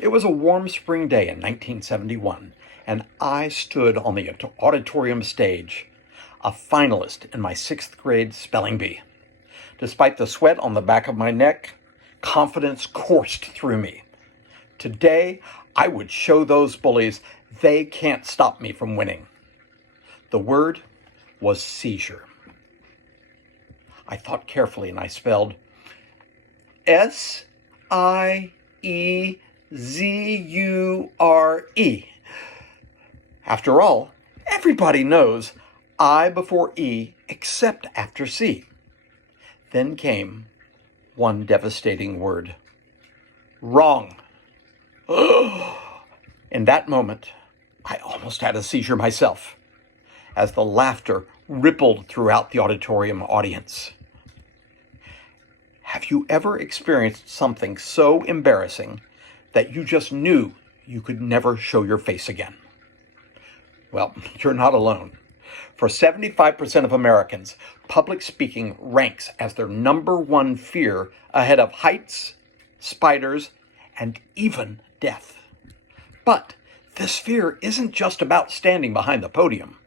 It was a warm spring day in 1971, and I stood on the auditorium stage, a finalist in my 6th grade spelling bee. Despite the sweat on the back of my neck, confidence coursed through me. Today, I would show those bullies they can't stop me from winning. The word was seizure. I thought carefully and I spelled S-I-E-Z-U-R-E. After all, everybody knows I before E except after C. Then came one devastating word. Wrong. In that moment, I almost had a seizure myself, as the laughter rippled throughout the auditorium audience. Have you ever experienced something so embarrassing that you just knew you could never show your face again? Well, you're not alone. For 75% of Americans, public speaking ranks as their number one fear ahead of heights, spiders, and even death. But this fear isn't just about standing behind the podium.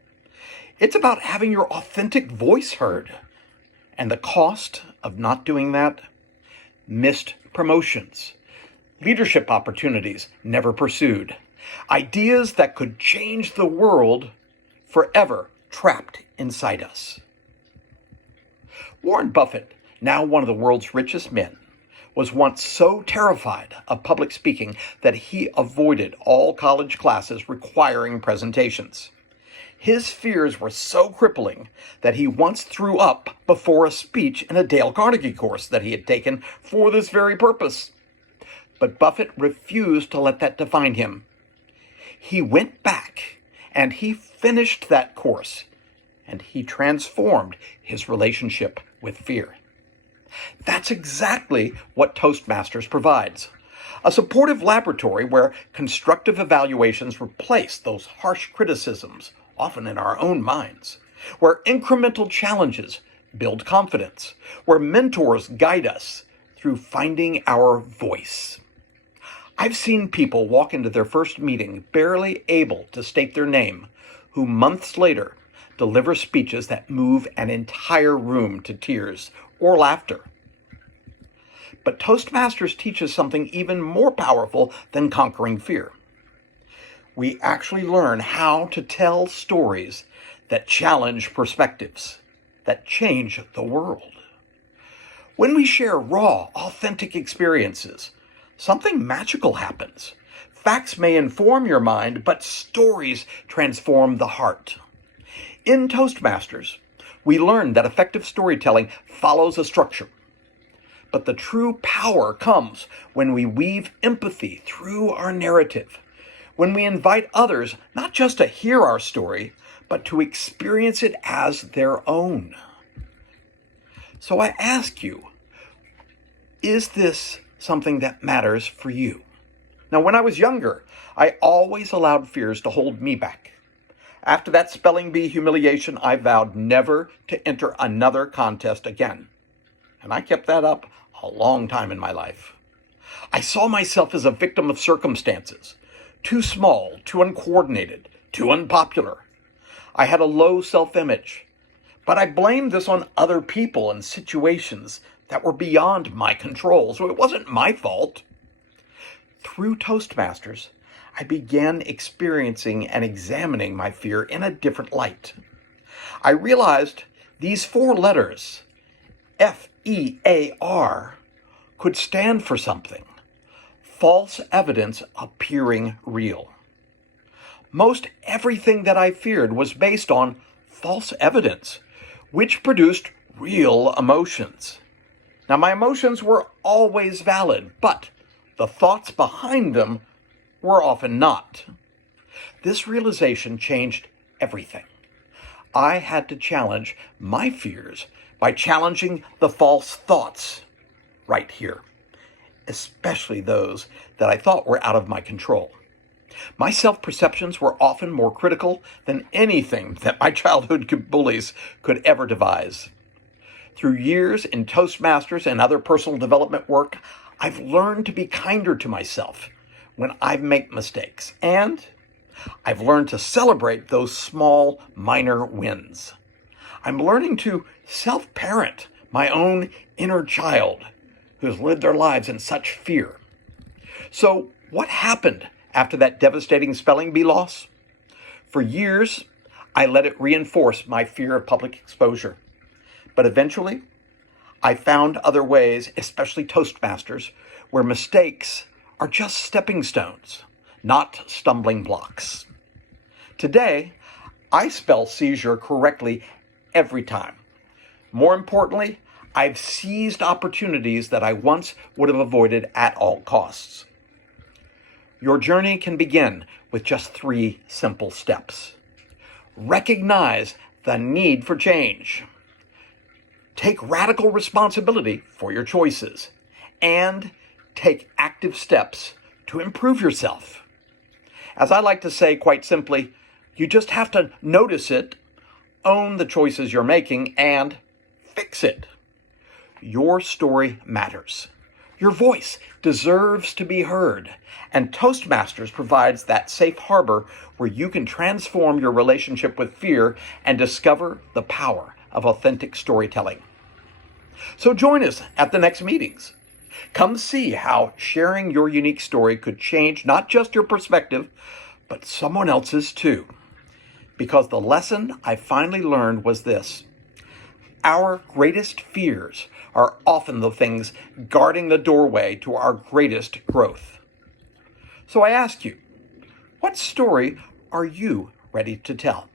It's about having your authentic voice heard. And the cost of not doing that? Missed promotions, leadership opportunities never pursued, ideas that could change the world forever trapped inside us. Warren Buffett, now one of the world's richest men, was once so terrified of public speaking that he avoided all college classes requiring presentations. His fears were so crippling that he once threw up before a speech in a Dale Carnegie course that he had taken for this very purpose. But Buffett refused to let that define him. He went back and he finished that course, and he transformed his relationship with fear. That's exactly what Toastmasters provides. A supportive laboratory where constructive evaluations replace those harsh criticisms, often in our own minds, where incremental challenges build confidence, where mentors guide us through finding our voice. I've seen people walk into their first meeting barely able to state their name, who months later deliver speeches that move an entire room to tears or laughter. But Toastmasters teaches something even more powerful than conquering fear. We actually learn how to tell stories that challenge perspectives, that change the world. When we share raw, authentic experiences, something magical happens. Facts may inform your mind, but stories transform the heart. In Toastmasters, we learn that effective storytelling follows a structure. But the true power comes when we weave empathy through our narrative, when we invite others not just to hear our story, but to experience it as their own. So I ask you, is this something that matters for you? Now, when I was younger, I always allowed fears to hold me back. After that spelling bee humiliation, I vowed never to enter another contest again. And I kept that up a long time in my life. I saw myself as a victim of circumstances. Too small, too uncoordinated, too unpopular. I had a low self-image, but I blamed this on other people and situations that were beyond my control, so it wasn't my fault. Through Toastmasters, I began experiencing and examining my fear in a different light. I realized these 4 letters, F-E-A-R, could stand for something. False evidence appearing real. Most everything that I feared was based on false evidence, which produced real emotions. Now, my emotions were always valid, but the thoughts behind them were often not. This realization changed everything. I had to challenge my fears by challenging the false thoughts right here, especially those that I thought were out of my control. My self-perceptions were often more critical than anything that my childhood bullies could ever devise. Through years in Toastmasters and other personal development work, I've learned to be kinder to myself when I make mistakes, and I've learned to celebrate those small, minor wins. I'm learning to self-parent my own inner child who has lived their lives in such fear. So what happened after that devastating spelling bee loss? For years, I let it reinforce my fear of public exposure. But eventually, I found other ways, especially Toastmasters, where mistakes are just stepping stones, not stumbling blocks. Today, I spell seizure correctly every time. More importantly, I've seized opportunities that I once would have avoided at all costs. Your journey can begin with just 3 simple steps. Recognize the need for change. Take radical responsibility for your choices. And take active steps to improve yourself. As I like to say quite simply, you just have to notice it, own the choices you're making, and fix it. Your story matters. Your voice deserves to be heard, and Toastmasters provides that safe harbor where you can transform your relationship with fear and discover the power of authentic storytelling. So join us at the next meetings. Come see how sharing your unique story could change not just your perspective, but someone else's too. Because the lesson I finally learned was this: our greatest fears are often the things guarding the doorway to our greatest growth. So I ask you, what story are you ready to tell?